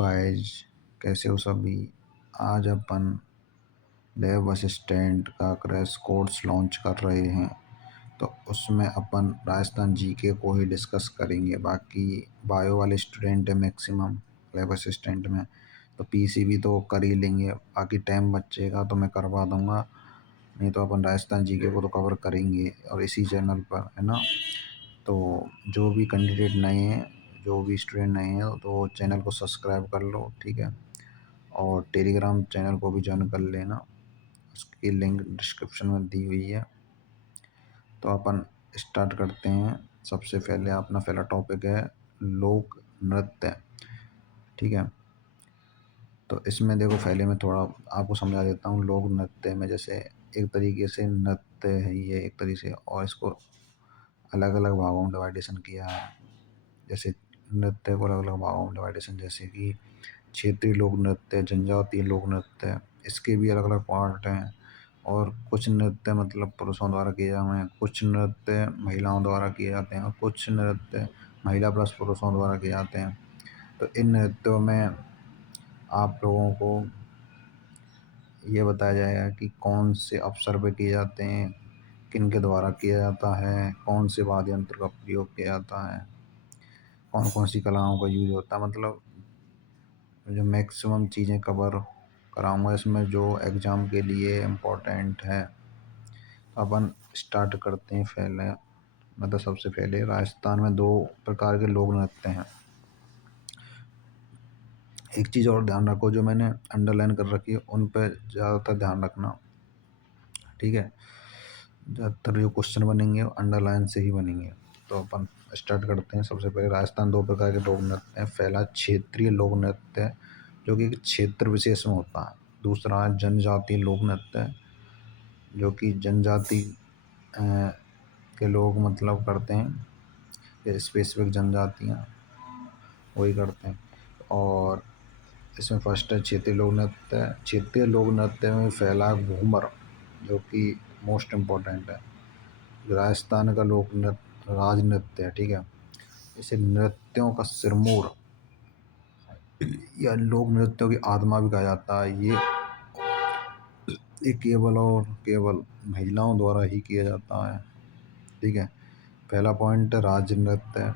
Guys, कैसे हो सभी। आज अपन लैब असिस्टेंट का क्रैश कोर्स लॉन्च कर रहे हैं। तो उसमें अपन राजस्थान जीके को ही डिस्कस करेंगे। बाकी बायो वाले स्टूडेंट है मैक्सिमम लैब असिस्टेंट में, तो पीसीबी तो कर ही लेंगे। बाकी टाइम बचेगा तो मैं करवा दूंगा, नहीं तो अपन राजस्थान जीके को तो कवर करेंगे और इसी चैनल पर, है ना। तो जो भी कैंडिडेट नए हैं, जो भी स्टूडेंट नए हैं, तो चैनल को सब्सक्राइब कर लो, ठीक है। और टेलीग्राम चैनल को भी ज्वाइन कर लेना, उसकी लिंक डिस्क्रिप्शन में दी हुई है। तो अपन स्टार्ट करते हैं। सबसे पहले अपना पहला टॉपिक है लोक नृत्य, ठीक है। तो इसमें देखो, पहले मैं थोड़ा आपको समझा देता हूँ। लोक नृत्य में जैसे एक तरीके से नृत्य है ये एक तरीके से, और इसको अलग अलग भागों में डिवाइडेशन किया है। जैसे नृत्य को अलग अलग भागों में डिवाइडेशन, जैसे कि क्षेत्रीय लोक नृत्य, जनजातीय लोक नृत्य, इसके भी अलग अलग पार्ट हैं। और कुछ नृत्य मतलब पुरुषों द्वारा किए जाते हैं, कुछ नृत्य महिलाओं द्वारा किए जाते हैं, और कुछ नृत्य महिला प्लस पुरुषों द्वारा किए जाते हैं। तो इन नृत्यों में आप लोगों को ये बताया जाएगा कि कौन से अवसर पर किए जाते हैं, किन के द्वारा किया जाता है, कौन से वाद्य यंत्र का प्रयोग किया जाता है, कौन कौन सी कलाओं का यूज होता है। मतलब जो मैक्सिमम चीज़ें कवर कराऊंगा इसमें, जो एग्ज़ाम के लिए इम्पोर्टेंट है। अपन स्टार्ट करते हैं। पहले मतलब सबसे पहले राजस्थान में दो प्रकार के लोक नृत्य हैं। एक चीज़ और ध्यान रखो, जो मैंने अंडरलाइन कर रखी है उन पर ज़्यादातर ध्यान रखना, ठीक है। ज़्यादातर जो क्वेश्चन बनेंगे वो अंडरलाइन से ही बनेंगे। तो अपन स्टार्ट करते हैं। सबसे पहले राजस्थान दो प्रकार के लोक नृत्य हैं। पहला क्षेत्रीय लोक नृत्य, जो कि क्षेत्र विशेष में होता है। दूसरा जनजातीय लोक नृत्य, जो कि जनजाति के लोग मतलब करते हैं, स्पेसिफिक जनजातियाँ वही करते हैं। और इसमें फर्स्ट है क्षेत्रीय लोक नृत्य। क्षेत्रीय लोक नृत्य में फैला घूमर, जो कि मोस्ट इम्पोर्टेंट है। राजस्थान का लोक नृत्य राज नृत्य है, ठीक है। इसे नृत्यों का सिरमौर या लोक नृत्यों की आत्मा भी कहा जाता है। ये केवल और केवल महिलाओं द्वारा ही किया जाता है, ठीक है। पहला पॉइंट है राज्य नृत्य,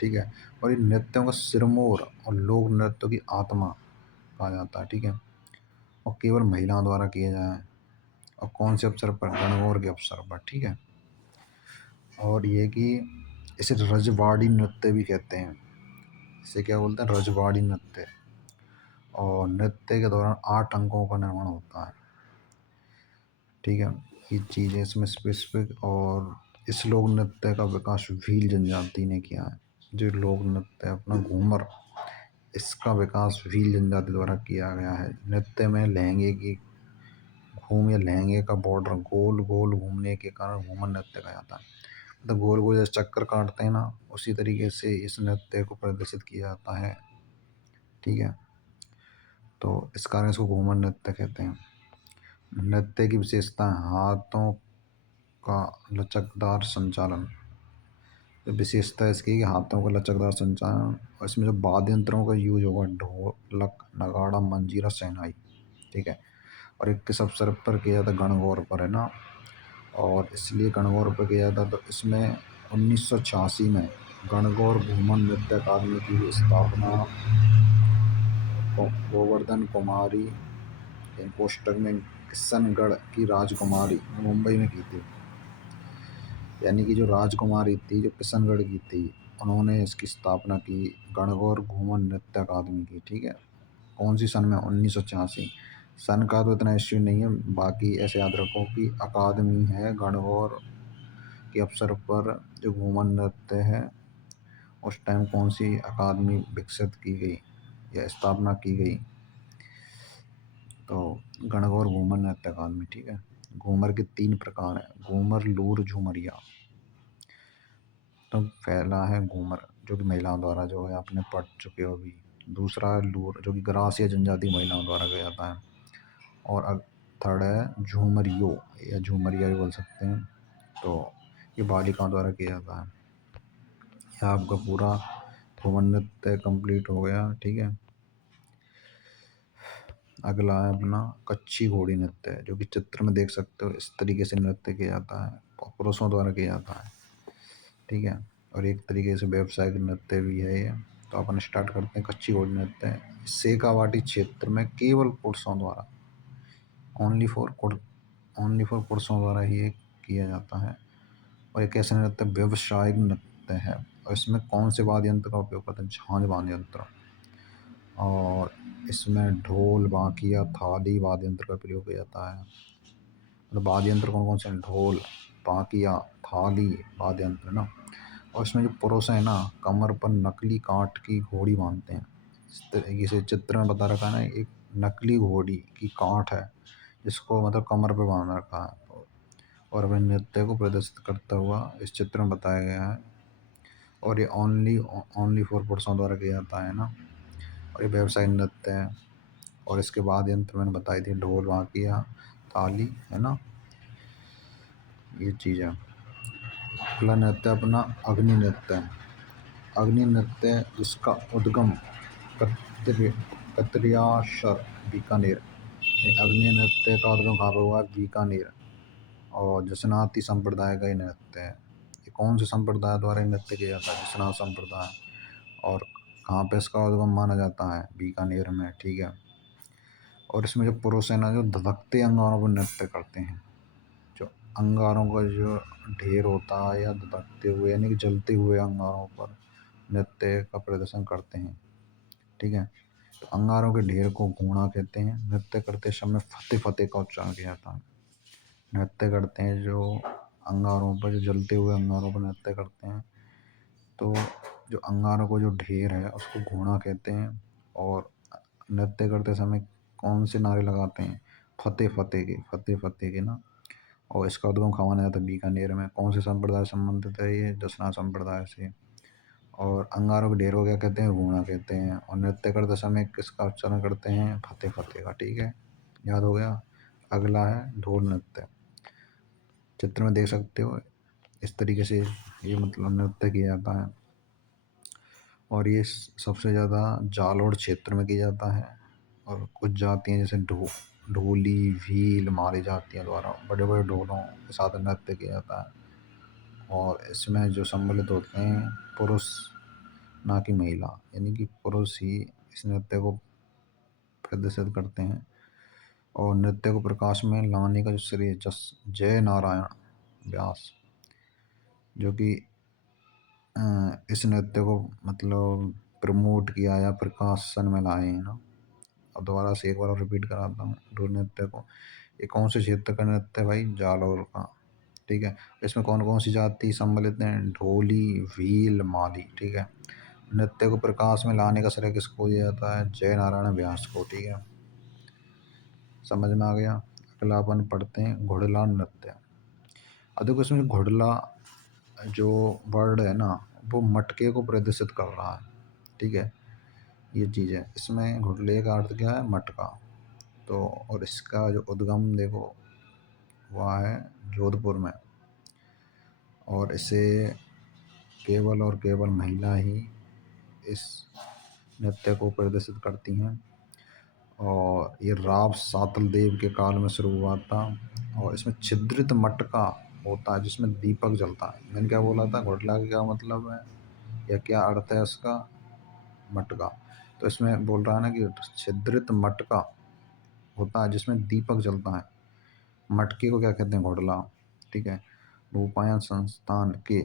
ठीक है। और ये नृत्यों का सिरमौर और लोक नृत्यों की आत्मा कहा जाता है, ठीक है। और केवल महिलाओं द्वारा किए जाए, और कौन से अवसर पर, गणगौर के अवसर पर, ठीक है। और ये कि इसे रजवाड़ी नृत्य भी कहते हैं। इसे क्या बोलते हैं, रजवाड़ी नृत्य। और नृत्य के दौरान 8 अंकों का निर्माण होता है, ठीक है। ये चीज़ें इसमें स्पेसिफिक। और इस लोक नृत्य का विकास भील जनजाति ने किया है। जो लोक नृत्य अपना घूमर, इसका विकास भील जनजाति द्वारा किया गया है। नृत्य में लहंगे की घूम या लहंगे का बॉर्डर गोल गोल घूमने के कारण घूमर नृत्य कहा जाता है। मतलब गोल गोल जैसे चक्कर काटते हैं ना, उसी तरीके से इस नृत्य को प्रदर्शित किया जाता है, ठीक है। तो इस कारण इसको घूमर नृत्य कहते हैं। नृत्य की विशेषता, हाथों का लचकदार संचालन। तो विशेषता इसकी कि हाथों का लचकदार संचालन, और इसमें जो वाद्य यंत्रों का यूज होगा, ढोलक, नगाड़ा, मंजीरा, शहनाई, ठीक है। और एक किस अवसर पर किया जाता है, गणगौर पर, है ना। और इसलिए गणगौर पर किया जाता, तो इसमें 1986 में गणगौर घूमर नृत्य अकादमी की स्थापना गोवर्धन कुमारी पोस्टर में किशनगढ़ की राजकुमारी मुंबई में की थी। यानी कि जो राजकुमारी थी, जो किशनगढ़ की थी, उन्होंने इसकी स्थापना की, गणगौर घूमर नृत्य अकादमी की, ठीक है। कौन सी सन में, 1986। सन का तो इतना इश्यू नहीं है, बाकी ऐसे याद रखो कि अकादमी है। गणगौर के अवसर पर जो घूमर नृत्य है, उस टाइम कौन सी अकादमी विकसित की गई या स्थापना की गई, तो गणगौर घूमर नृत्य अकादमी, ठीक है। घूमर के 3 प्रकार हैं, घूमर, लूर, झूमरिया। तो पहला है घूमर, जो कि महिलाओं द्वारा, जो है आपने पढ़ चुके हो भी। दूसरा है लूर, जो कि ग्रास या जनजाति महिलाओं द्वारा किया जाता है। और थर्ड है झूमरियो या झूमरिया भी बोल सकते हैं, तो ये बालिकाओं द्वारा किया जाता है। यह आपका पूरा घूमर नृत्य कंप्लीट हो गया, ठीक है। अगला है अपना कच्ची घोड़ी नृत्य, जो कि चित्र में देख सकते हो इस तरीके से नृत्य किया जाता है, पुरुषों द्वारा किया जाता है। ठीक है। और एक तरीके से व्यावसायिक नृत्य भी है ये। तो अपन स्टार्ट करते हैं कच्ची घोड़ी नृत्य। शेखावाटी क्षेत्र में केवल पुरुषों द्वारा, ओनली फॉर पुरुषों द्वारा ही ये किया जाता है। और एक ऐसा नृत्य व्यावसायिक नृत्य है, और इसमें कौन से वाद्य यंत्र का उपयोग करते हैं? झांझ वाद्य यंत्र। और इसमें ढोल, बांकिया, थाली वाद्य यंत्र का प्रयोग किया जाता है। मतलब वाद्य यंत्र कौन कौन से हैं? ढोल, बांकिया, थाली वाद्य यंत्र ना। और इसमें जो पुरुष है ना, कमर पर नकली काठ की घोड़ी बांधते हैं। इस तरीके से चित्र में बता रखा है ना, एक नकली घोड़ी की काठ है जिसको मतलब कमर पे बांध रखा है, और अपने नृत्य को प्रदर्शित करता हुआ इस चित्र में बताया गया है। और ये ओनली फॉर पुरुषों द्वारा किया जाता है ना। और ये व्यवसायिक नृत्य है। और इसके बाद यंत्र मैंने बताई थी, ढोल, बांकिया, थाली, है ना, ये चीज़ है। अगला नृत्य अपना अग्नि नृत्य है। अग्नि नृत्य जिसका उद्गम कत्र कत्रियाशर, बीकानेर। ये अग्नि नृत्य का उद्गम कहाँ पर हुआ है? बीकानेर। और जसनाती संप्रदाय का ये नृत्य है। ये कौन से संप्रदाय द्वारा ये नृत्य किया जाता है? जसनात संप्रदाय। और कहाँ पे इसका उद्गम माना जाता है? बीकानेर में। ठीक है। और इसमें जो पुरुष है ना, जो धधकते अंगारों पर नृत्य करते हैं, जो अंगारों का जो ढेर होता है, या धधकते हुए यानी कि जलते हुए अंगारों पर नृत्य का प्रदर्शन करते हैं। ठीक है। तो अंगारों के ढेर को घूणा कहते हैं। नृत्य करते समय फतेह फतेह का उच्चारण किया जाता है। नृत्य करते हैं जो अंगारों पर, जो जलते हुए अंगारों पर नृत्य करते हैं, तो जो अंगारों को जो ढेर है उसको घूणा कहते हैं। और नृत्य करते समय कौन से नारे लगाते हैं? फतेह फतेह के, फतेह फतेह के ना। और इसका उद्गम कहाँ माना जाता है? बीकानेर में। कौन से संप्रदाय से संबंधित है? ये जसना संप्रदाय से। और अंगारों के ढेर को क्या कहते हैं? घूणा कहते हैं। और नृत्य करते समय किसका उच्चारण करते हैं? फतेह फतेह का। ठीक है, याद हो गया। अगला है ढोल नृत्य। चित्र में देख सकते हो इस तरीके से ये मतलब नृत्य किया जाता है। और ये सबसे ज़्यादा जालोर क्षेत्र में किया जाता है। और कुछ जातियाँ जैसे ढोली, भील, मारी जातियों द्वारा बड़े बड़े ढोलों के साथ नृत्य किया जाता है। और इसमें जो सम्मिलित होते हैं पुरुष, ना कि महिला, यानी कि पुरुष ही इस नृत्य को प्रदर्शित करते हैं। और नृत्य को प्रकाश में लाने का जो श्रेय जय नारायण व्यास, जो कि इस नृत्य को मतलब प्रमोट किया या प्रकाशन में लाए हैं ना। अब दोबारा से एक बार और रिपीट कराता हूँ ढोल नृत्य को। ये कौन से क्षेत्र का नृत्य है भाई? जालौर का। ठीक है। इसमें कौन कौन सी जाति सम्मिलित हैं? ढोली, भील, माली। ठीक है। नृत्य को प्रकाश में लाने का श्रेय किसको दिया जाता है? जय नारायण व्यास को। ठीक है, समझ में आ गया। अगला अपन पढ़ते हैं घुड़ला नृत्य। अब देखो इसमें घुड़ला जो वर्ड है ना, वो मटके को प्रदर्शित कर रहा है। ठीक है, ये चीज़ है। इसमें घुड़ले का अर्थ क्या है? मटका। तो और इसका जो उद्गम देखो हुआ है जोधपुर में। और इसे केवल और केवल महिला ही इस नृत्य को प्रदर्शित करती हैं। और ये राव सातल देव के काल में शुरू हुआ था। और इसमें छिद्रित मटका होता है जिसमें दीपक जलता है। मैंने क्या बोला था? घोटला का क्या मतलब है या क्या अर्थ है उसका? मटका। तो इसमें बोल रहा है ना कि छिद्रित मटका होता है जिसमें दीपक जलता है। मटके को क्या कहते हैं? घोटला। ठीक है। भूपायन संस्थान के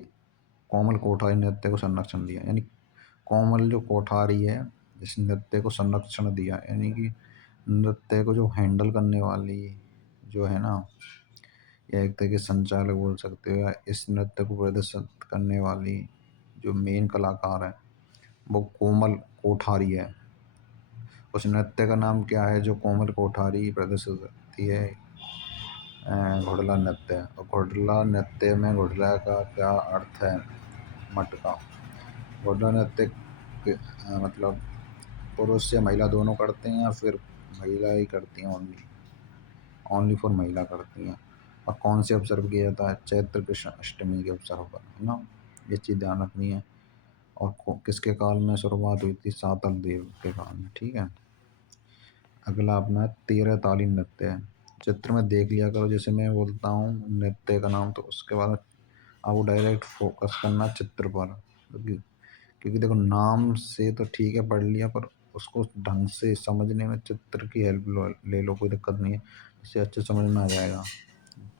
कोमल कोठारी नृत्य को संरक्षण दिया, यानी कोमल जो कोठारी है इस नृत्य को संरक्षण दिया, यानी कि नृत्य को जो हैंडल करने वाली जो है ना, या एक तरह के संचालक बोल सकते हो, या इस नृत्य को प्रदर्शित करने वाली जो मेन कलाकार है वो कोमल कोठारी है। उस नृत्य का नाम क्या है जो कोमल कोठारी प्रदर्शित करती है? घुड़ला नृत्य। और घुड़ला नृत्य में घुड़ला का क्या अर्थ है? मटका। घुड़ला नृत्य मतलब पुरुष या महिला दोनों करते हैं, या फिर महिला ही करती हैं? ओनली फॉर महिला करती हैं। और कौन से अवसर पर किया जाता है? चैत्र कृष्ण अष्टमी के अवसर पर, है ना। ये चीज़ ध्यान रखनी है। और किसके काल में शुरुआत हुई थी? सातल देव के काल में। ठीक है। अगला अपना है तेरह ताली नृत्य। चित्र में देख लिया करो, जैसे मैं बोलता हूँ नृत्य का नाम तो उसके बाद आपको डायरेक्ट फोकस करना चित्र पर, क्योंकि देखो नाम से तो ठीक है पढ़ लिया, पर उसको ढंग से समझने में चित्र की हेल्प ले लो, कोई दिक्कत नहीं है, इससे अच्छे समझ में आ जाएगा,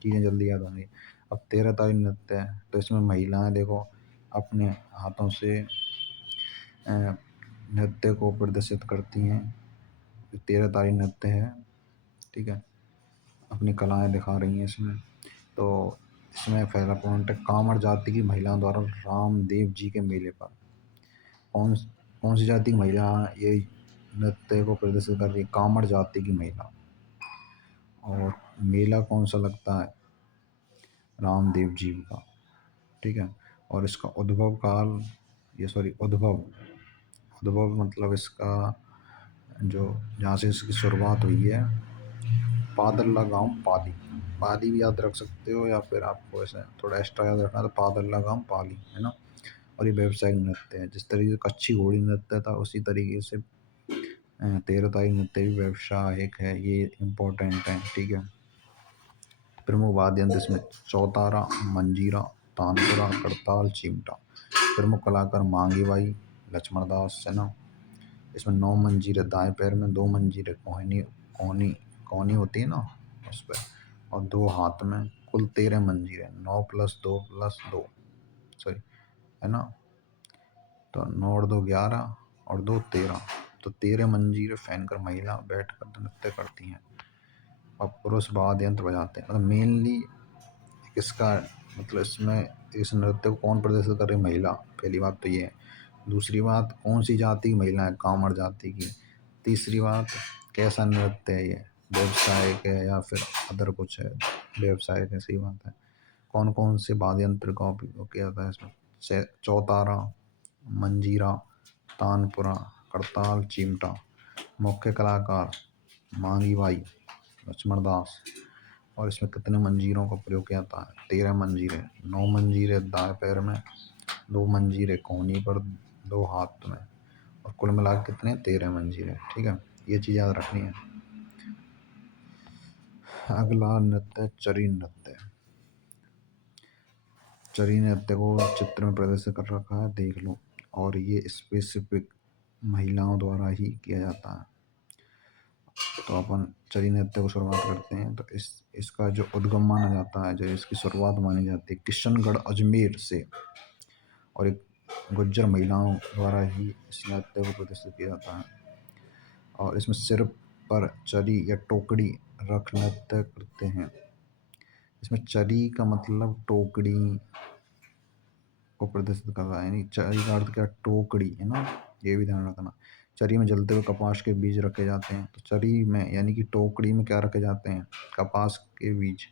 चीज़ें जल्दी याद होंगी। अब तेरह ताली नृत्य है तो इसमें महिलाएं देखो अपने हाथों से नृत्य को प्रदर्शित करती हैं। तेरह ताली नृत्य है, ठीक है, अपनी कलाएं दिखा रही हैं इसमें। तो इसमें पहला पॉइंट है कांवड़ जाति की महिलाओं द्वारा रामदेव जी के मेले पर। कौन कौन सी जाति की महिला ये नृत्य को प्रदर्शित कर रही है? कांवड़ जाति की महिला। और मेला कौन सा लगता है? रामदेव जी का, ठीक है। और इसका उद्भव काल, ये सॉरी उद्भव, उद्भव मतलब इसका जो जहाँ से इसकी शुरुआत हुई है, पादल्ला गांव पाली। पाली भी याद रख सकते हो, या फिर आपको ऐसे थोड़ा एक्स्ट्रा याद रखना तो पादल्ला गांव पाली है ना। और ये व्यावसायिक नृत्य है, जिस तरीके से कच्छी घोड़ी नृत्य था उसी तरीके से तेरह तारी नृत्य भी व्यावसायिक है, ये इम्पोर्टेंट है, ठीक है। प्रमुख वाद्य यंत्र इसमें चौतारा, मंजीरा, तानपुरा, करताल, चिमटा। प्रमुख कलाकार मांगी बाई, लक्ष्मण दास है ना। इसमें नौ मंजीरे दाएं पैर में, दो मंजीरे कोहनी कोहनी कोहनी होती है ना उस पर, और दो हाथ में। कुल तेरह मंजीरे, नौ प्लस दो प्लस दो, सॉरी, है ना। तो नौ और दो ग्यारह और दो तेरह, तो तेरह मंजीरे पहनकर महिला बैठकर नृत्य करती हैं और पुरुष वाद्य यंत्र बजाते हैं। मतलब मेनली इसका मतलब इसमें इस नृत्य को कौन प्रदर्शित कर रही है? महिला, पहली बात तो ये है। दूसरी बात, कौन सी जाति की महिला है? कांवड़ जाति की। तीसरी बात, कैसा नृत्य है ये? व्यवसायिक है या फिर अदर कुछ है? व्यवसायिक है, सही बात है। कौन कौन से वाद्य यंत्र का उपयोग किया जाता है इसमें? चौतारा, मंजीरा, तानपुरा, करताल, चिमटा। मुख्य कलाकार मांगी बाई, लक्ष्मण दास। और इसमें कितने मंजीरों का प्रयोग किया जाता है? तेरह मंजीरे, नौ मंजीरे दाएं पैर में, दो मंजीरे कोहनी पर, दो हाथ में, और कुल मिला के कितने? तेरह मंजीरे, ठीक है। ये चीज़ याद रखनी है। अगला नृत्य चरी नृत्य। चरी नृत्य को चित्र में प्रदर्शित कर रखा है, देख लो। और ये स्पेसिफिक महिलाओं द्वारा ही किया जाता है। तो अपन चरी नृत्य को शुरुआत करते हैं। तो इसका जो उद्गम माना जाता है, जो इसकी शुरुआत मानी जाती है, किशनगढ़ अजमेर से, और एक गुज्जर महिलाओं द्वारा ही इस नृत्य को प्रदर्शित किया जाता है। और इसमें सिर पर चरी या टोकरी रख नृत्य करते हैं। इसमें चरी का मतलब टोकरी को प्रदर्शित कर रहा है, यानी चरी का अर्थ क्या? टोकरी है ना, ये भी ध्यान रखना। चरी में जलते हुए कपास के बीज रखे जाते हैं। तो चरी में यानी कि टोकरी में क्या रखे जाते हैं? कपास के बीज।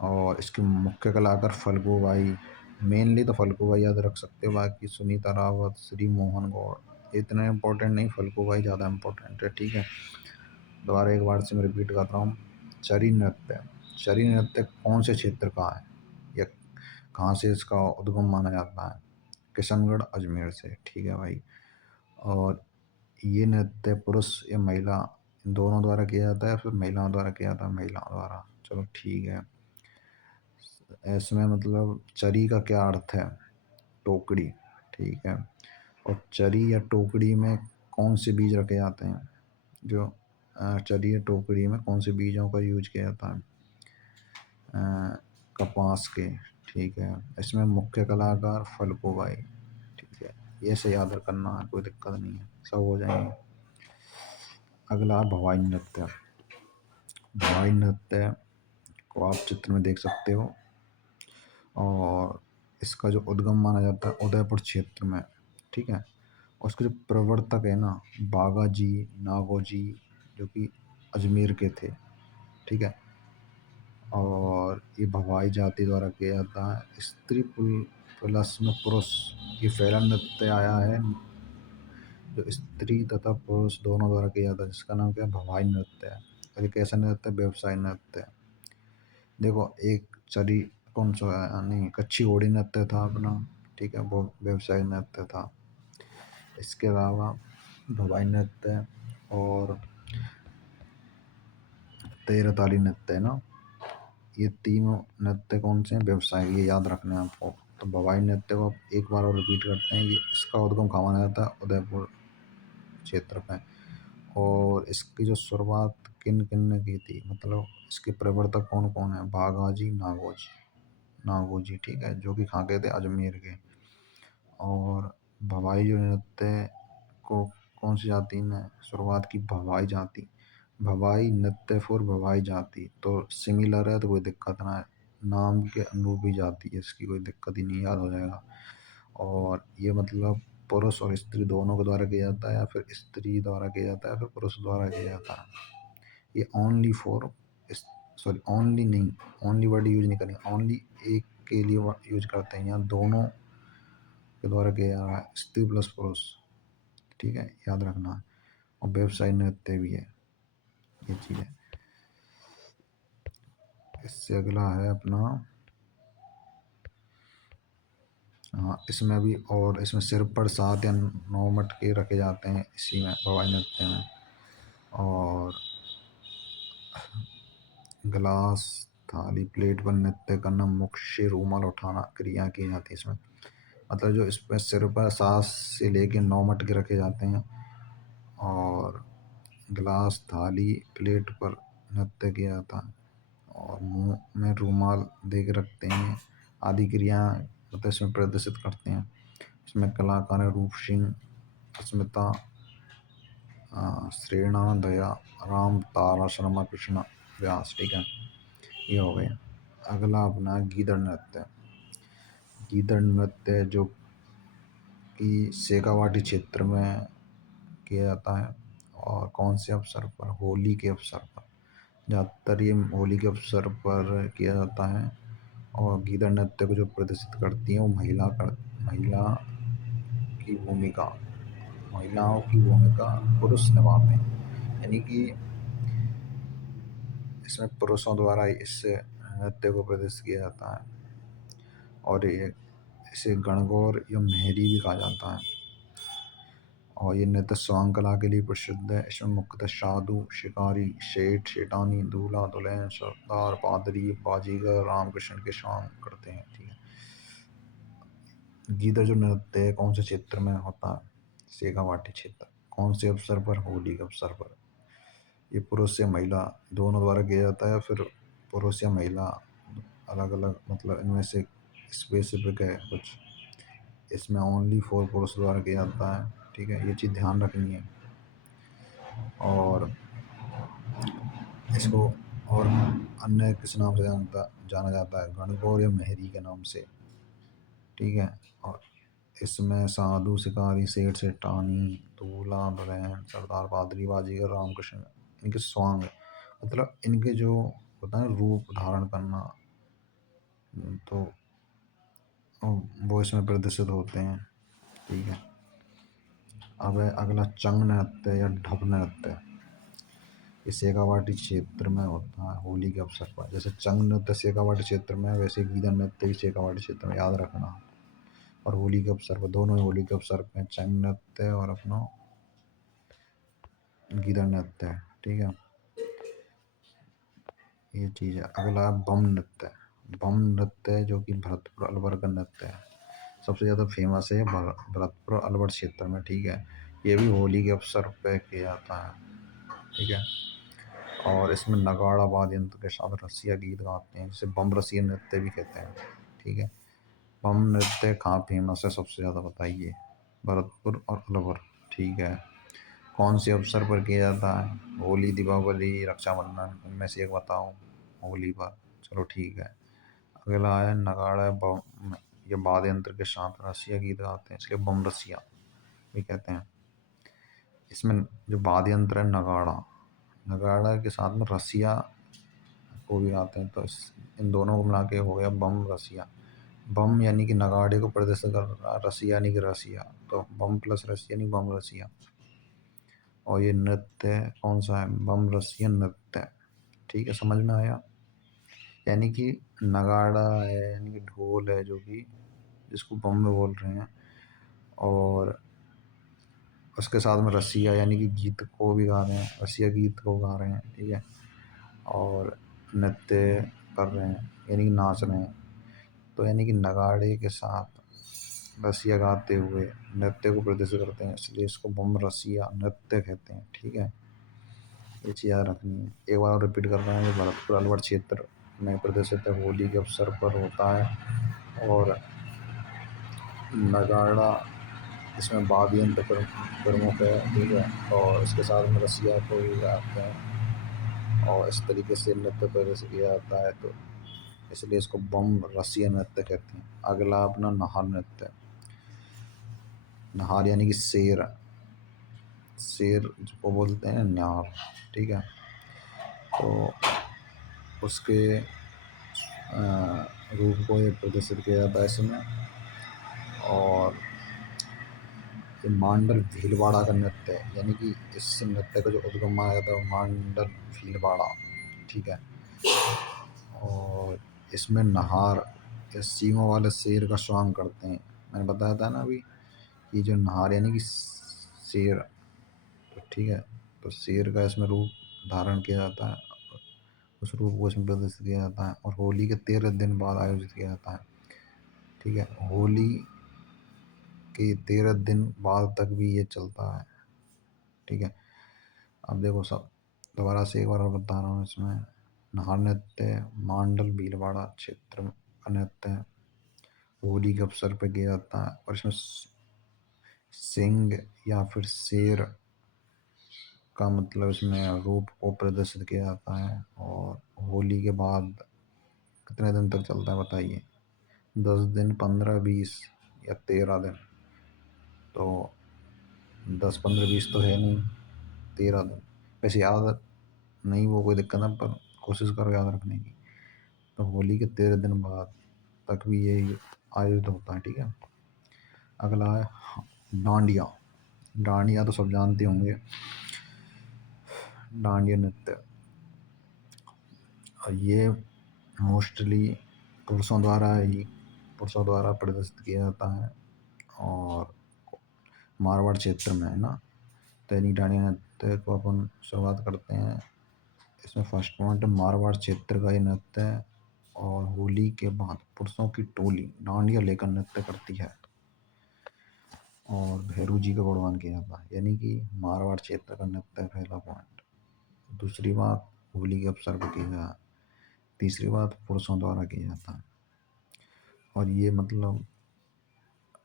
और इसके मुख्य कलाकार फल्गू बाई, मेनली तो फल्गू बाई याद रख सकते हो, बाकी सुनीता रावत, श्री मोहन गौड़ इतने इम्पोर्टेंट नहीं, फल्गू बाई ज़्यादा इम्पोर्टेंट है, ठीक है। दोबारा एक बार से मैं रिपीट करता हूँ। चरी नृत्य, चरी नृत्य कौन से क्षेत्र का है या कहाँ से इसका उद्गम माना जाता है? किशनगढ़ अजमेर से, ठीक है भाई। और ये नृत्य पुरुष या महिला दोनों द्वारा किया जाता है, फिर महिलाओं द्वारा किया जाता है? महिलाओं द्वारा, चलो ठीक है। इसमें मतलब चरी का क्या अर्थ है? टोकरी, ठीक है। और चरी या टोकरी में कौन से बीज रखे जाते हैं? जो चरी या टोकरी में कौन से बीजों का यूज किया जाता है? कपास के, ठीक है। इसमें मुख्य कलाकार फल्गू बाई, ठीक है। ये से याद करना है, कोई दिक्कत नहीं है, सब हो जाएंगे। अगला भवाई नृत्य। भवाई नृत्य को आप चित्र में देख सकते हो। और इसका जो उद्गम माना जाता है उदयपुर क्षेत्र में, ठीक है। और उसके जो प्रवर्तक है ना, बागा जी, नागो जी, जो कि अजमेर के थे, ठीक है। और ये भवाई जाति द्वारा किया जाता है। स्त्री प्लस में पुरुष, ये पहला नृत्य आया है जो स्त्री तथा पुरुष दोनों द्वारा किया जाता है, जिसका नाम क्या है? भवाई नृत्य है। और एक ऐसा नृत्य व्यवसाय नृत्य है। देखो एक चरी कौन सा, नहीं, कच्छी घोड़ी नृत्य था अपना, ठीक है, वो व्यवसाय नृत्य था। इसके अलावा भवाई नृत्य और तेरह ताली नृत्य है ना, ये तीनों नृत्य कौन से हैं? व्यवसाय, ये याद रखना है आपको। तो भवाई नृत्य को आप एक बार और रिपीट करते हैं। ये इसका उद्गम कहाँ माना जाता है? उदयपुर क्षेत्र में। और इसकी जो शुरुआत किन किन ने की थी, मतलब इसके प्रवर्तक कौन कौन है? भागाजी नागोजी, नागोजी, ठीक है, जो कि कहाँ के थे? अजमेर के। और भवाई जो नृत्य को कौन सी जाति ने शुरुआत की? भवाई जाति। भवाई नृत्य फॉर भवाई जाति, तो सिमिलर है तो कोई दिक्कत ना है, नाम के अनुरूप ही जाति है, इसकी कोई दिक्कत ही नहीं, याद हो जाएगा। और ये मतलब पुरुष और स्त्री दोनों के द्वारा किया जाता है, या फिर स्त्री द्वारा किया जाता है, या फिर पुरुष द्वारा किया जाता है। ये ओनली फॉर, सॉरी ओनली नहीं, ओनली वर्ड यूज नहीं करेंगे, ओनली एक के लिए यूज करते हैं, यहाँ दोनों के द्वारा किया जा रहा है, स्त्री प्लस पुरुष, ठीक है, याद रखना। और व्यवसाय नृत्य भी है, ये चीज़ है। इससे अगला है अपना, हाँ इसमें भी, और इसमें सिर पर 7 या 9 मटके रखे जाते हैं इसी में, भवाई नृत्य में। और गिलास, थाली, प्लेट पर नृत्य करना, मुख से रूमाल उठाना क्रिया की जाती है इसमें। मतलब जो इस पर सिर पर 7 से लेके 9 मटके रखे जाते हैं, और गिलास, थाली, प्लेट पर नृत्य किया जाता है, और मुंह में रूमाल दे के रखते हैं, आदि क्रिया मतलब इसमें प्रदर्शित करते हैं। इसमें कलाकार हैं रूप सिंह, अस्मिता, श्रेणा, दया, राम, तारा शर्मा, कृष्णा व्यास, ठीक है, ये हो गए। अगला अपना गीदड़ नृत्य। गीदड़ नृत्य जो कि शेखावाटी क्षेत्र में किया जाता है, और कौन से अवसर पर? होली के अवसर पर, ज़्यादातर ये होली के अवसर पर किया जाता है। और गीदड़ नृत्य को जो प्रदर्शित करती हैं वो महिला की भूमिका, महिलाओं की भूमिका पुरुष निभाते हैं, यानी कि इसमें पुरुषों द्वारा इस नृत्य को प्रदर्शित किया जाता है। और ये इसे गणगौर या मेहरी भी कहा जाता है। और ये नृत्य स्वांग कला के लिए प्रसिद्ध है। इसमें मुख्यतः साधु, शिकारी, सेठ, सेठानी, दूल्हा, दुल्हन, सरदार, पादरी, बाजीगर, रामकृष्ण के स्वांग करते हैं, ठीक है। गीदड़ जो नृत्य है कौन से क्षेत्र में होता है? शेखावाटी क्षेत्र। कौन से अवसर पर? होली के अवसर पर। ये पुरुष या महिला दोनों द्वारा किया जाता है, या फिर पुरुष या महिला अलग अलग, मतलब इनमें से स्पेसिफिक है कुछ, इसमें ओनली फॉर पुरुष द्वारा किया जाता है, ठीक है, ये चीज़ ध्यान रखनी है। और इसको और अन्य किस नाम से जाना जाता है? गणगौर या मेहरी के नाम से, ठीक है। और इसमें साधु, शिकारी, सेठ, सेठानी, दूल्हा, दुल्हन, सरदार, पादरी, बाजीगर, रामकृष्ण, इनके स्वांग, मतलब इनके जो होता है रूप धारण करना, तो वो इसमें प्रदर्शित होते हैं, ठीक है। अब है अगला चंग नृत्य या ढप नृत्य। ये शेखावाटी क्षेत्र में होता है होली के अवसर पर। जैसे चंग नृत्य शेखावाटी क्षेत्र में है, वैसे गीदड़ नृत्य भी शेखावाटी क्षेत्र में, याद रखना। और होली के अवसर पर, दोनों ही होली के अवसर पर, चंग नृत्य और अपना गीदड़ नृत्य है, ठीक है, ये चीज़ है। अगला है बम नृत्य। बम नृत्य जो कि भरतपुर अलवर का नृत्य है, सबसे ज़्यादा फेमस है भरतपुर अलवर क्षेत्र में, ठीक है। ये भी होली के अवसर पर किया जाता है, ठीक है। और इसमें नगाड़ा वाद्य यंत्र के साथ रसिया गीत गाते हैं, जिसे बम रसिया नृत्य भी कहते हैं, ठीक है। बम नृत्य कहाँ फेमस है सबसे ज़्यादा, बताइए? भरतपुर और अलवर, ठीक है। कौन से अवसर पर किया जाता है? होली, दीपावली, रक्षाबंधन, इनमें से एक बताओ। होली पर, चलो ठीक है। अगला है नगाड़ा बम, ये वाद्य यंत्र के साथ रसिया गीत गाते हैं, इसलिए बम रसिया भी कहते हैं। इसमें जो वाद्य यंत्र है नगाड़ा, नगाड़ा के साथ में रसिया को भी गाते हैं, तो इन दोनों को मिला के हो गया बम रसिया। बम यानी कि नगाड़े को प्रदर्शित कर रहा है, रसिया यानी कि रसिया, तो बम प्लस रसिया यानी बम रसिया। और ये नृत्य कौन सा है? बम रसिया नृत्य, ठीक है, समझ में आया। यानी कि नगाड़ा है, यानी कि ढोल है, जो कि जिसको बम में बोल रहे हैं, और उसके साथ में रसिया यानी कि गीत को भी गा रहे हैं, रसिया गीत को गा रहे हैं, ठीक है। और नृत्य कर रहे हैं, यानी कि नाच रहे हैं। तो यानी कि नगाड़े के साथ रसिया गाते हुए नृत्य को प्रदर्शित करते हैं, इसलिए इसको बम रसिया नृत्य कहते हैं। ठीक है, ये चीज़ याद रखनी है। एक बार और रिपीट कर रहे हैं, ये भरतपुर अलवर क्षेत्र में प्रदर्शित है, होली के अवसर पर होता है। और नगाड़ा इसमें वाद्य यंत्र प्रमुख है। ठीक है, और इसके साथ में रसिया को भी गाते हैं और इस तरीके से नृत्य प्रदर्शित किया जाता है, तो इसलिए इसको बम रसिया नृत्य कहते हैं। अगला अपना नाहर नृत्य। नाहर यानी कि शेर, शेर को बोलते हैं न्यार। ठीक है, तो उसके रूप को ये प्रदर्शित किया जाता है इसमें। और ये मांडल भीलवाड़ा का नृत्य है, यानी कि इस नृत्य का जो उद्गम माना जाता है वो मांडल भीलवाड़ा। ठीक है, और इसमें नहार या सींगों वाले शेर का स्वांग करते हैं। मैंने बताया था ना अभी कि जो नहार यानी कि शेर, तो ठीक है, तो शेर का इसमें रूप धारण किया जाता है, उस रूप को इसमें प्रदर्शित किया जाता है। और होली के 13 दिन बाद आयोजित किया जाता है। ठीक है, होली के 13 दिन बाद तक भी ये चलता है। ठीक है, अब देखो सब दोबारा से एक बार और बता रहा हूँ। इसमें नाहर नृत्य मांडल भीलवाड़ा क्षेत्र का नृत्य है, होली के अवसर पर किया जाता है। और इसमें सिंह या फिर शेर का मतलब इसमें रूप को प्रदर्शित किया जाता है। और होली के बाद कितने दिन तक चलता है बताइए? 10 दिन, 15, 20 या 13 दिन? तो 10, 15, 20 तो है नहीं, 13 दिन। वैसे याद नहीं वो कोई दिक्कत है, पर कोशिश करो याद रखने की। तो होली के 13 दिन बाद तक भी ये आयोजित होता है। ठीक है, अगला है डांडिया। डांडिया तो सब जानते होंगे, डांडिया नृत्य। और ये मोस्टली पुरुषों द्वारा प्रदर्शित किया जाता है। और मारवाड़ क्षेत्र में है ना, तो यानी डांडिया नृत्य को अपन शुरुआत करते हैं। इसमें फर्स्ट पॉइंट मारवाड़ क्षेत्र का ये नृत्य है। और होली के बाद पुरुषों की टोली डांडिया लेकर नृत्य करती है और भैरू जी का गुणगान किया जाता है, यानी कि मारवाड़ क्षेत्र का नृत्य पहला पॉइंट। दूसरी बात, होली के अवसर पर किया जाता है। तीसरी बात, पुरुषों द्वारा किया जाता है। और ये मतलब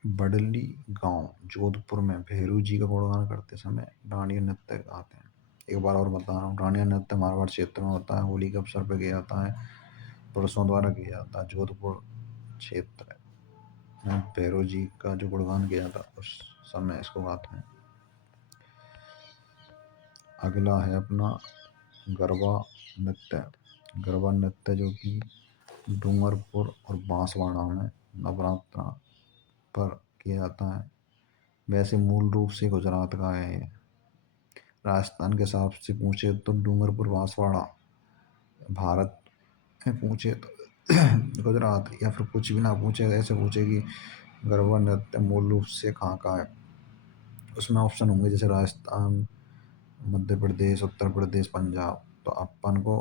बडली गांव जोधपुर में भैरू जी का गुणगान करते समय डांडिया नृत्य गाते हैं। एक बार और बता रहा हूँ, डांडिया नृत्य मारवाड़ क्षेत्र में होता है, होली के अवसर पर किया जाता है, पुरुषों द्वारा किया जाता है। जोधपुर क्षेत्र में भैरू जी का जो गुणगान किया जाता है उस समय इसको गाते हैं। अगला है अपना गरबा नृत्य। गरबा नृत्य जो कि डूंगरपुर और बांसवाड़ा में नवरात्रा पर किया जाता है। वैसे मूल रूप से गुजरात का है ये। राजस्थान के हिसाब से पूछे तो डूंगरपुर बांसवाड़ा, भारत में पूछे तो गुजरात, या फिर कुछ भी ना पूछे, ऐसे पूछे कि गरबा नृत्य मूल रूप से कहाँ का है, उसमें ऑप्शन होंगे जैसे राजस्थान, मध्य प्रदेश, उत्तर प्रदेश, पंजाब। तो अपन को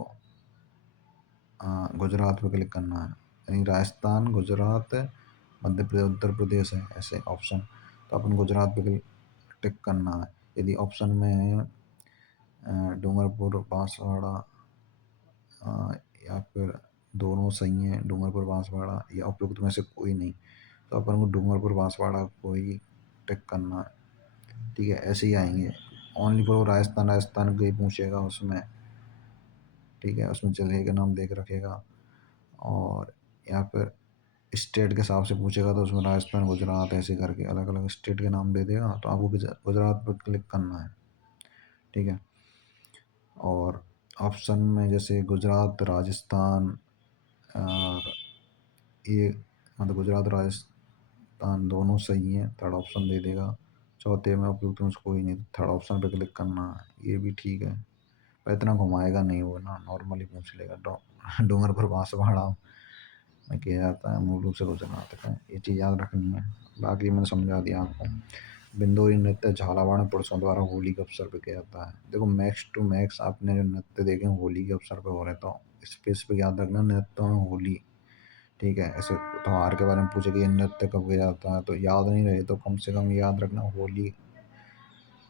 गुजरात पे क्लिक करना है, यानी राजस्थान, गुजरात, मध्य प्रदेश, उत्तर प्रदेश है ऐसे ऑप्शन। तो अपन गुजरात पे टिक करना है। यदि ऑप्शन में है डूंगरपुर बांसवाड़ा, या फिर दोनों सही हैं, डूंगरपुर बांसवाड़ा या उपयुक्त में से कोई नहीं, तो अपन को डूंगरपुर बांसवाड़ा को ही टिक करना है। ठीक है, ऐसे ही आएंगे। ओनली फॉर राजस्थान, राजस्थान का ही पूछेगा उसमें। ठीक है, उसमें जगह का नाम देख रखेगा। और या फिर स्टेट के हिसाब से पूछेगा तो उसमें राजस्थान, गुजरात ऐसे करके अलग अलग स्टेट के नाम दे देगा, तो आपको गुजरात पर क्लिक करना है। ठीक है, और ऑप्शन में जैसे गुजरात, राजस्थान, और ये मतलब गुजरात राजस्थान दोनों सही हैं, थर्ड ऑप्शन दे देगा। चौथे में उपयुक्त में उसको ही नहीं, थर्ड ऑप्शन पे क्लिक करना है, ये भी ठीक है। पर इतना घुमाएगा नहीं वो ना, नॉर्मली पूछ लेगा। डूंगरपुर बांसवाड़ा में किया जाता है, मूल रूप से गुजरात का, ये चीज़ याद रखनी है। बाकी मैंने समझा दिया आपको। बिंदोरी नृत्य झालावाड़ पुरुषों द्वारा होली के अवसर पर किया जाता है। देखो मैक्स टू मैक्स आपने जो नृत्य देखे हैं होली के अवसर पर हो रहे, तो स्पेसिफिक याद रखना नृत्य में होली। ठीक है, ऐसे त्योहार के बारे में पूछे कि ये नृत्य कब किया जाता है तो याद नहीं रहे तो कम से कम याद रखना होली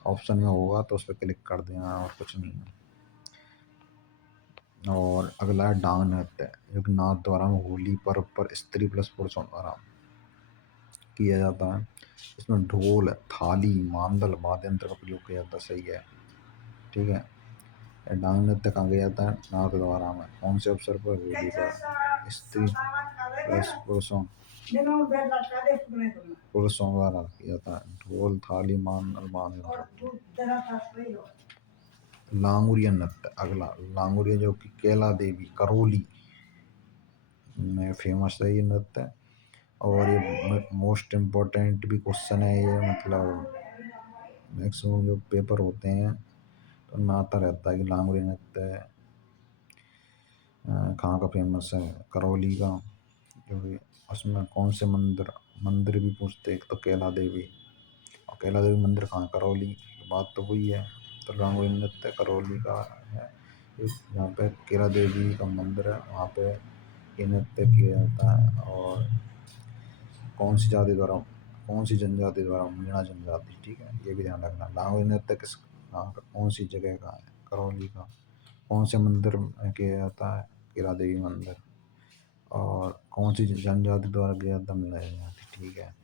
ऑप्शन में होगा तो उस पर क्लिक कर देना और कुछ नहीं है। और अगला है डांग नृत्य, जो कि नाथ द्वारा होली पर्व पर स्त्री प्लस पुरुषों द्वारा किया जाता है। इसमें ढोल, थाली, मांदल, वाद्य यंत्र का प्रयोग किया जाता है। सही है। ठीक है। ये डांग नृत्य कहाँ किया जाता है? नाथ द्वारा में। कौन से अवसर पर? होली पर। स्त्री प्लस पुरुषों द्वारा किया जाता है। ढोल, थाली, मांदल, वाद्य यंत्र। लांगुरिया नृत्य अगला, लांगुरिया जो कि कैला देवी करौली में फेमस है ये नृत्य। और ये मोस्ट इम्पोर्टेंट भी क्वेश्चन है ये, मतलब मैक्सिमम जो पेपर होते हैं तो उनमें आता रहता है कि लांगुरिया नृत्य कहाँ का फेमस है? करौली का। जो कि उसमें कौन से मंदिर भी पूछते, एक तो कैला देवी, और कैला देवी मंदिर कहाँ? करौली। बात तो वही है। तो लांगुरिया नृत्य करौली का है। यहाँ पे कैला देवी का मंदिर है, वहाँ पे ये नृत्य किया जाता है। और कौन सी जाति द्वारा, कौन सी जनजाति द्वारा? मीणा जनजाति। ठीक है, ये भी ध्यान रखना। लांगुरिया नृत्य किस कहाँ का, कौन सी जगह का है? करौली का। कौन से मंदिर में किया जाता है? कैला देवी मंदिर। और कौन सी जनजाति द्वारा किया जाता है? मीणा जनजाति। ठीक है।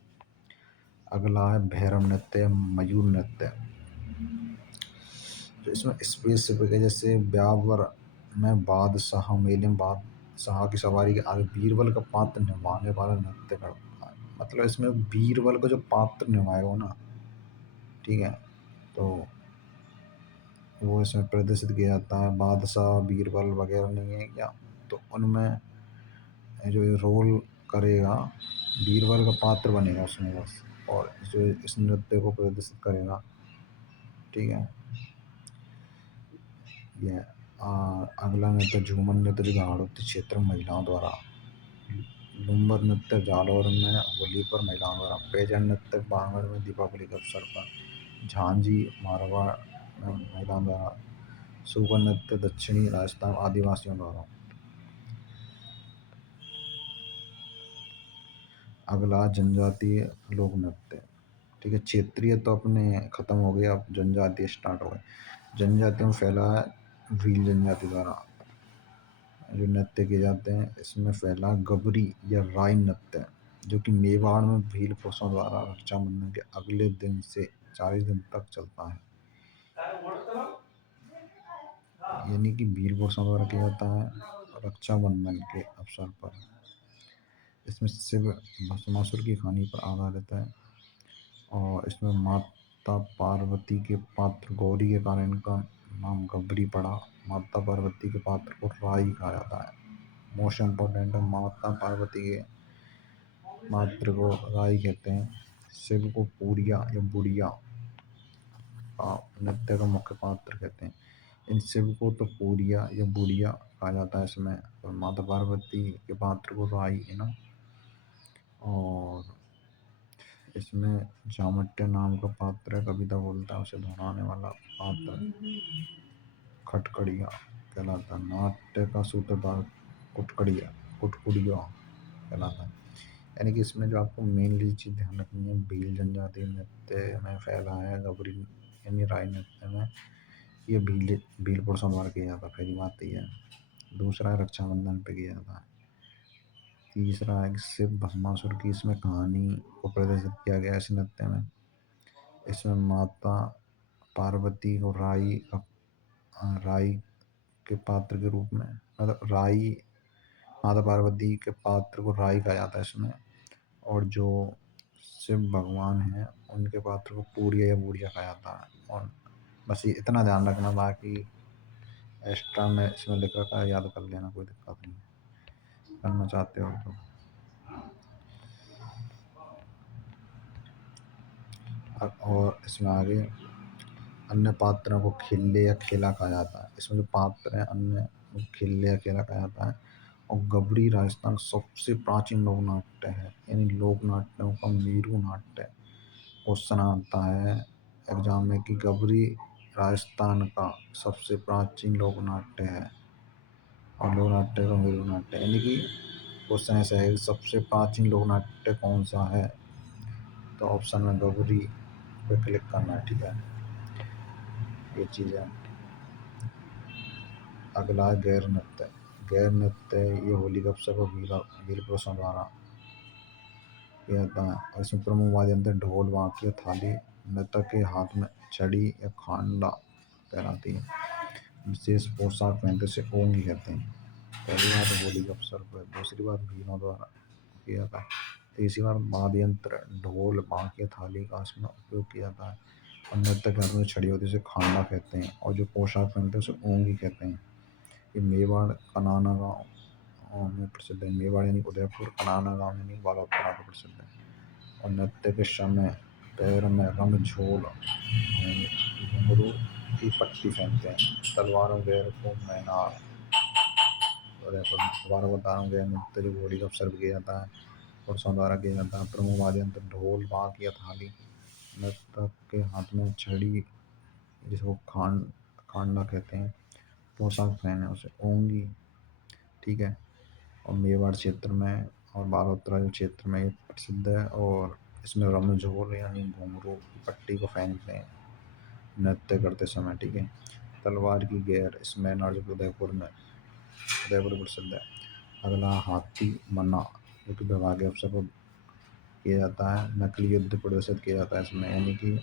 अगला है भैरव नृत्य, मयूर नृत्य। तो इसमें स्पेसिफिक है, जैसे ब्यावर में बादशाह मेले में बादशाह की सवारी के आगे बीरबल का पात्र निभाने वाला नृत्य करता है। मतलब इसमें बीरबल का जो पात्र निभाएगा ना, ठीक है, तो वो इसमें प्रदर्शित किया जाता है। बादशाह बीरबल वगैरह नहीं है क्या, तो उनमें जो ये रोल करेगा बीरबल का पात्र बनेगा उसमें बस, और जो इस नृत्य को प्रदर्शित करेगा। ठीक है। ये अगला नृत्य झूमर नृत्य, जो गाड़ोती क्षेत्र में महिलाओं द्वारा। लूम्बर नृत्य जालौर में होली पर महिलाओं द्वारा। पैजन नृत्य बांगड़ में दीपावली के अवसर पर। झांझी मारवाड़ में महिलाओं द्वारा। सुगर नृत्य दक्षिणी राजस्थान आदिवासियों द्वारा। अगला जनजातीय लोक नृत्य। ठीक है, क्षेत्रीय तो अपने खत्म हो गया, अब जनजातीय स्टार्ट हो गए। जनजातियों में फैला है भील जनजाति द्वारा जो नृत्य किए जाते हैं। इसमें फैला गबरी या राई नृत्य, जो कि मेवाड़ में भील पुरुषों द्वारा रक्षाबंधन के अगले दिन से 40 दिन तक चलता है। यानी कि भील पुरुषों द्वारा किया जाता है रक्षाबंधन के अवसर पर। इसमें शिव भस्मासुर की कहानी पर आधारित है। और इसमें माता पार्वती के पात्र गौरी के कारण इनका नाम गबरी पड़ा। माता पार्वती के पात्र को राई कहा जाता है। मोस्ट इम्पोर्टेंट है, माता पार्वती के पात्र को राई कहते हैं। शिव को पूरिया या बुढ़िया का नृत्य का मुख्य पात्र कहते हैं। इन शिव को तो पूरिया या बुढ़िया कहा जाता है इसमें, और माता पार्वती के पात्र को राई है ना। और इसमें जामट्य नाम का पात्र है, कविता बोलता है उसे दोहराने वाला पात्र खटकड़िया कहलाता है। नाट्य का सूत्रधार कुटकड़िया कुटकुड़िया कहलाता है। यानी कि इसमें जो आपको मेनली चीज़ ध्यान रखनी है, भील जनजाति नृत्य में फैला है गबरी यानी राय नृत्य में, ये भील पुरुषों द्वारा किया जाता है। पहली बात तो ये है। दूसरा है रक्षाबंधन पे किया जाता है। तीसरा है कि शिव भस्मासुर की इसमें कहानी को प्रदर्शित किया गया इस नृत्य में। इसमें माता पार्वती को राई के पात्र के रूप में, मतलब राई, माता पार्वती के पात्र को राई कहा जाता है इसमें। और जो शिव भगवान हैं उनके पात्र को पूरिया या बूढ़िया कहा जाता है। और बस ये इतना ध्यान रखना, बाकी एक्स्ट्रा में इसमें लिख रखा है, याद कर लेना, कोई दिक्कत नहीं करना चाहते हो तो। और इसमें आगे अन्य पात्रों को खिल्ले या खेला कहा जाता है। इसमें जो पात्र हैं अन्य खिल्ले या खेला कहा जाता है। और गबरी राजस्थान का सबसे प्राचीन लोक नाट्य है, यानी लोक नाट्यों का मेरू नाट्य क्वेश्चन आता है एग्जाम में कि गबरी राजस्थान का सबसे प्राचीन लोक नाट्य है और लोक नाट्य का मेरु नाट्य, यानी कि क्वेश्चन ऐसा है कि सबसे प्राचीन लोक नाट्य कौन सा है। तो ऑप्शन में गबरी पे क्लिक करना है, ठीक है, ये चीज़ है। अगला है गैर नृत्य। गैर नृत्य ये होली के अवसर पर भील पुरुषों द्वारा किया जाता है और इसमें प्रमुख वाद्य यंत्र ढोल, बांसुरी, थाली। नृतक के हाथ में छड़ी या खांडा कहलाती है। विशेष पोशाक पहनते से ओंगी कहते हैं। पहली बार होली के अवसर पर, दूसरी बार भीलों द्वारा किया जाता है, तीसरी बार वाद्य यंत्र ढोल, बांके, थाली का इसमें उपयोग किया जाता है और नृत्य के हाथ में छड़ी होती है उसे खांडा कहते हैं और जो पोशाक पहनते हैं उसे ओंगी कहते हैं। ये मेवाड़ कनाना गाँव में प्रसिद्ध है। मेवाड़ यानी उदयपुर, कनाना गाँव यानी बालोतरा का प्रसिद्ध है। और नृत्य के समय पैर में रंग झोल घुंघरू की पट्टी पहनते हैं। तलवारों गैर को मैनार दोबारा बता रहा हूँ। गैर नृत्य जो होली का अवसर किया जाता है पुरुषों द्वारा किया जाता है। प्रमुख वाद्य यंत्र ढोल, बांक या थाली। नर्तक के हाथ में छड़ी जिसको खांडा कहते हैं। पोशाक पहने उसे ओंगी, ठीक है। और मेवाड़ क्षेत्र में और बालोतरा जो क्षेत्र में ये प्रसिद्ध है और इसमें रमझोल यानी घुंघरू की पट्टी को पहनते हैं नृत्य करते समय, ठीक है। तलवार की गैर इसमें नाजुक उदयपुर प्रसिद्ध है। अगला हाथी मन्ना जो कि विवाह के अवसर पर किया जाता है। नकली युद्ध प्रदर्शित किया जाता है इसमें, यानी कि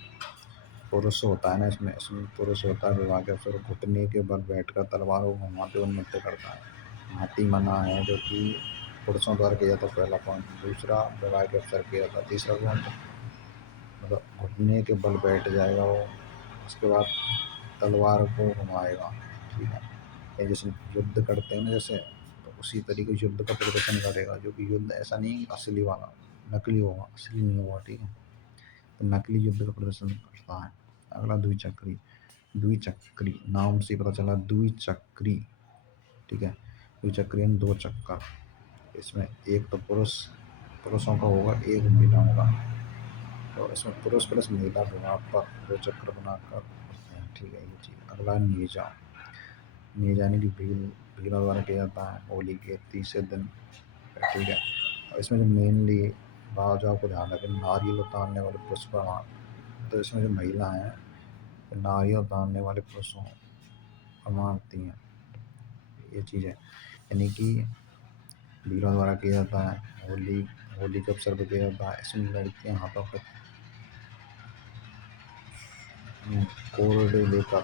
पुरुष होता है ना, इसमें इसमें पुरुष होता है विवाह के अवसर पर घुटने के बल बैठकर तलवार को घुमाते हुए नृत्य करता है। हाथी मना है जो कि पुरुषों द्वारा किया जाता है, पहला पॉइंट। दूसरा विवाह के अवसर किया जाता है। तीसरा पॉइंट मतलब घुटने के बल बैठ जाएगा वो, उसके बाद तलवार को घुमाएगा, ठीक है। ये जैसे युद्ध करते हैं ना जैसे, तो उसी तरीके से युद्ध का प्रदर्शन करेगा, जो कि युद्ध ऐसा नहीं कि असली वाला, नकली होगा, असली नहीं होगा, ठीक है। तो नकली युद्ध का प्रदर्शन करता है। अगला द्विचक्री। द्विचक्री नाम से पता चला द्विचक्री, ठीक है। द्विचक्री यानी दो चक्कर। इसमें एक तो पुरुषों का होगा, एक महिलाओं का। तो इसमें पुरुष प्लस महिला विभाग पर दो चक्र बनाकर होते हैं, ठीक है, ये चीज़। अगला नेजा। नेजा यानी कि भीलों द्वारा किया जाता है होली के तीसरे दिन, ठीक है। और इसमें जो मेनली बात जो आपको ध्यान रखें, नारियल उतारने वाले पुरुष प्रमाण। तो इसमें जो महिला हैं नारियल उतारने वाले पुरुषों को मानती हैं, ये चीज़ है। यानी कि भीलों द्वारा किया जाता है होली के अवसर पर किया जाता है। इसमें लड़कियां हाथों पर कोरडे लेकर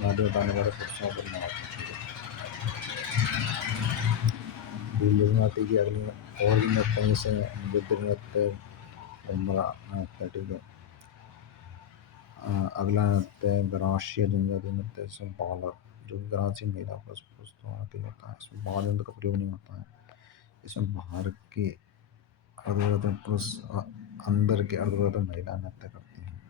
नारियल उतारने वाले पुरुषों को मारती है। भील आती है कि अगली और भी नृत्य हैं जैसे युद्ध नृत्य, घुमरा नृत्य, ठीक है। अगला नृत्य है गरासिया जनजाति नृत्य, इसमें बालक जो कि गरासी महिला पुरुष द्वारा किया जाता है। इसमें बाल यंत्र का प्रयोग नहीं होता है। इसमें बाहर के अर्धगोलाकार पुरुष अंदर के अर्धगोलाकार महिला नृत्य करती हैं।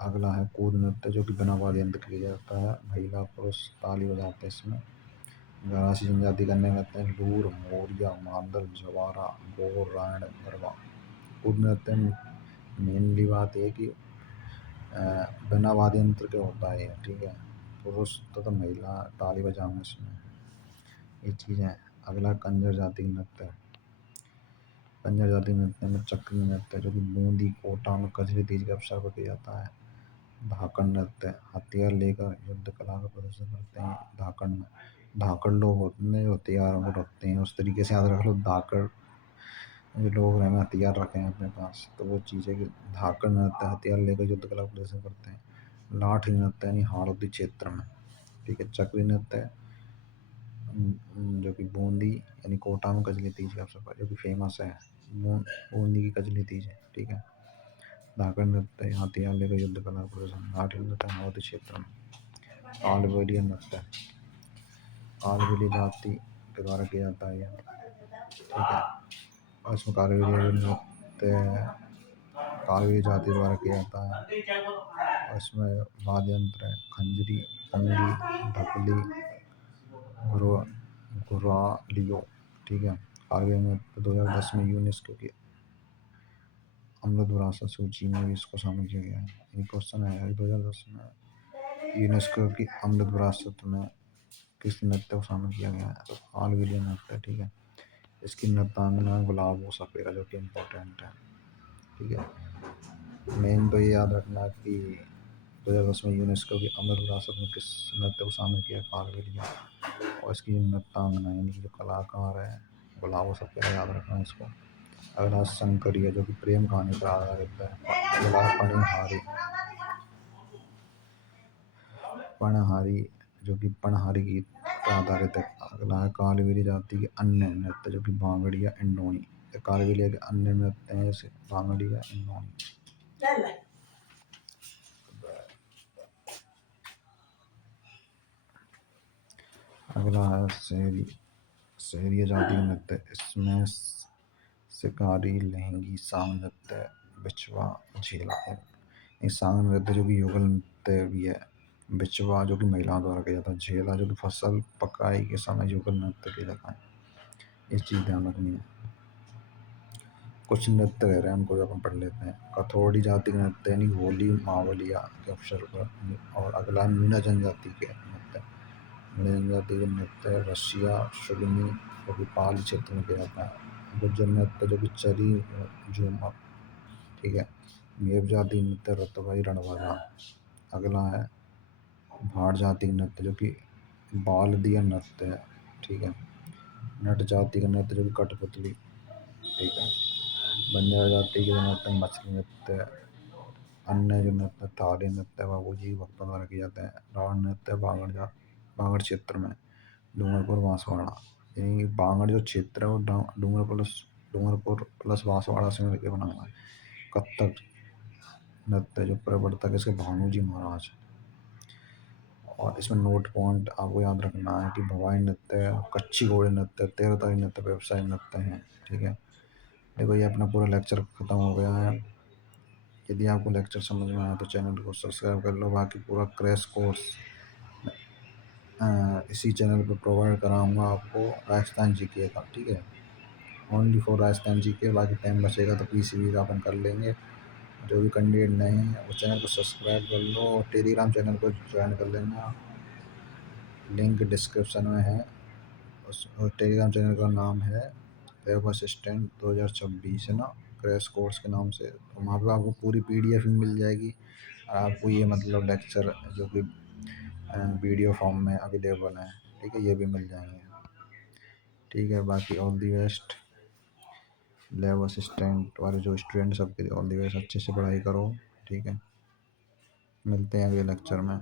अगला है कूद नृत्य जो कि बिना वाद्य यंत्र किया जाता है। महिला पुरुष ताली बजाते हैं इसमें। गरासी जनजाति का अन्य नृत्य है लूर, मोरिया, मांदल, जवारा, गोर, रायण, गरबा। कूद नृत्य मेनली बात है कि बिना वाद्य यंत्र के होता है, ठीक है। पुरुष तथा महिला ताली बजाना इसमें, ये चीज़ है। अगला कंजर जाति नृत्य। कंजर जाति नृत्य में चक्री नृत्य जो कि बूंदी, कोटा में कजरी तीज के अवसर पर किया जाता है। धाकड़ नृत्य हथियार लेकर युद्ध कला का प्रदर्शन करते हैं। धाकड़ में धाकड़ लोग होते हैं जो हथियारों को रखते हैं, उस तरीके से याद रख लो। धाकड़ जो लोग हैं हथियार रखे हैं अपने पास, तो वो चीज़ है कि धाकड़ नृत्य हथियार लेकर युद्ध कला का प्रदर्शन करते हैं। लाठी नृत्य यानी हाड़ौती क्षेत्र में, ठीक है। चक्री नृत्य जो कि बूंदी यानी कोटा में कजली तीज के अवसर पर जो कि फेमस है, बूंदी की कजली तीज है, ठीक है। धाकड़ नृत्य हथियार लेकर युद्ध कला का प्रदर्शन। लाठी नृत्य हाड़ौती क्षेत्र में। कालबेलिया नृत्य कालबेली जाति के द्वारा किया जाता है यह, ठीक है। और इसमें कालबेलिया नृत्य कालबेली जाति द्वारा किया जाता है और इसमें वाद्य यंत्र है खंजरी, पंगी, ढपली, घुरालियो, ठीक है। कालबेलिया नृत्य 2010 में यूनेस्को की अमृत विरासत सूची में भी इसको शामिल किया गया है। ये क्वेश्चन है 2010 में यूनेस्को की अमृत विरासत में किस नृत्य को शामिल किया गया है? तो कालबेलिया नृत्य, ठीक है। इसकी नृत्यांगना गुलाब और सपेरा, जो कि इम्पोर्टेंट है, ठीक है। मेन तो ये याद रखना कि 2010 में यूनेस्को की अमृत विरासत में किस नृत्य को शामिल किया, कालबेलिया। और इसकी नृत्यांगना यानी कि जो कलाकार है गुलाब और सपेरा, याद रखना है इसको। अगला शंकरी, जो कि प्रेम कहानी पर आधारित है। अगला पणिहारी, पणहारी जो कि पणहारी गीत पर आधारित है। अगला है कालबेलिया जाति के अन्य नृत्य, जो कि भांगड़ी या इंडोनी। कालबेलिया के अन्य नृत्य हैं जैसे भांगड़ी या इंडोनी। अगला है शहरी, शहरी जाति के नृत्य। इसमें शिकारी, लहंगी, सांग नृत्य, बिछवा, झेला है। इस सांग नृत्य जो कि युगल नृत्य भी है। बिछवा जो कि महिलाओं द्वारा किया जाता है। झेला जो कि फसल पकाई के समय युगल नृत्य किया जाता है। ये चीज़ ध्यान रखनी है। कुछ नृत्य रह रहे हैं, उनको भी अपन पढ़ लेते हैं। कथोड़ी जाति के नृत्य यानी होली मावलिया के अवसर पर। और अगला मीणा जनजाति के नृत्य। मीणा जनजाति के नृत्य रसिया, शुगनी जो कि पाली क्षेत्र में किया जाता है। गुज्जर नृत्य जो कि चरी, झूमर, ठीक है। मेव जाति नृत्य रतवाई, रणवाजा। अगला है भाट जाति का नृत्य जो कि बालदिया नृत्य है, ठीक है। नट जाति का नृत्य जो कि कठपुतली, ठीक है। बंजारा जाति के नृत्य मछली नृत्य। अन्य जो नृत्य थाली नृत्य बाबूजी भक्तों द्वारा किए जाते हैं। रावण नृत्य बागड़ क्षेत्र में, डूंगरपुर बांसवाड़ा। यानी बागड़ जो क्षेत्र है वो डूंगरपुर प्लस बांसवाड़ा से मिलकर बना हुआ है। कथक नृत्य जो प्रवर्तक इसके भानुजी महाराज। और इसमें नोट पॉइंट आपको याद रखना है कि भवाई नृत्य, कच्ची घोड़े नृत्य, तेरतारी नृत्य व्यवसाय नृत्य हैं, ठीक है। देखो ये अपना पूरा लेक्चर खत्म हो गया है। यदि आपको लेक्चर समझ में आया तो चैनल को सब्सक्राइब कर लो। बाकी पूरा क्रैश कोर्स इसी चैनल पर प्रोवाइड कराऊंगा आपको, राजस्थान जीके का, ठीक है। Only for Rajasthan GK. बाकी टाइम बचेगा तो पीसीबी का अपन कर लेंगे। जो भी कैंडिडेट नए हैं वो चैनल को सब्सक्राइब कर लो और टेलीग्राम चैनल को ज्वाइन कर लेना। लिंक डिस्क्रिप्शन में है। उस टेलीग्राम चैनल का नाम है वेब असिस्टेंट 2026 है ना, क्रैश कोर्स के नाम से। तो वहाँ पर आपको पूरी पीडीएफ भी मिल जाएगी। आपको ये मतलब लेक्चर जो कि वीडियो फॉर्म में अवेलेबल है, ठीक है, ये भी मिल जाएंगे, ठीक है। बाकी all the best. Lab assistant वाले जो स्टूडेंट सबके ऑल दी बेस्ट। अच्छे से पढ़ाई करो, ठीक है। मिलते हैं अगले लेक्चर में।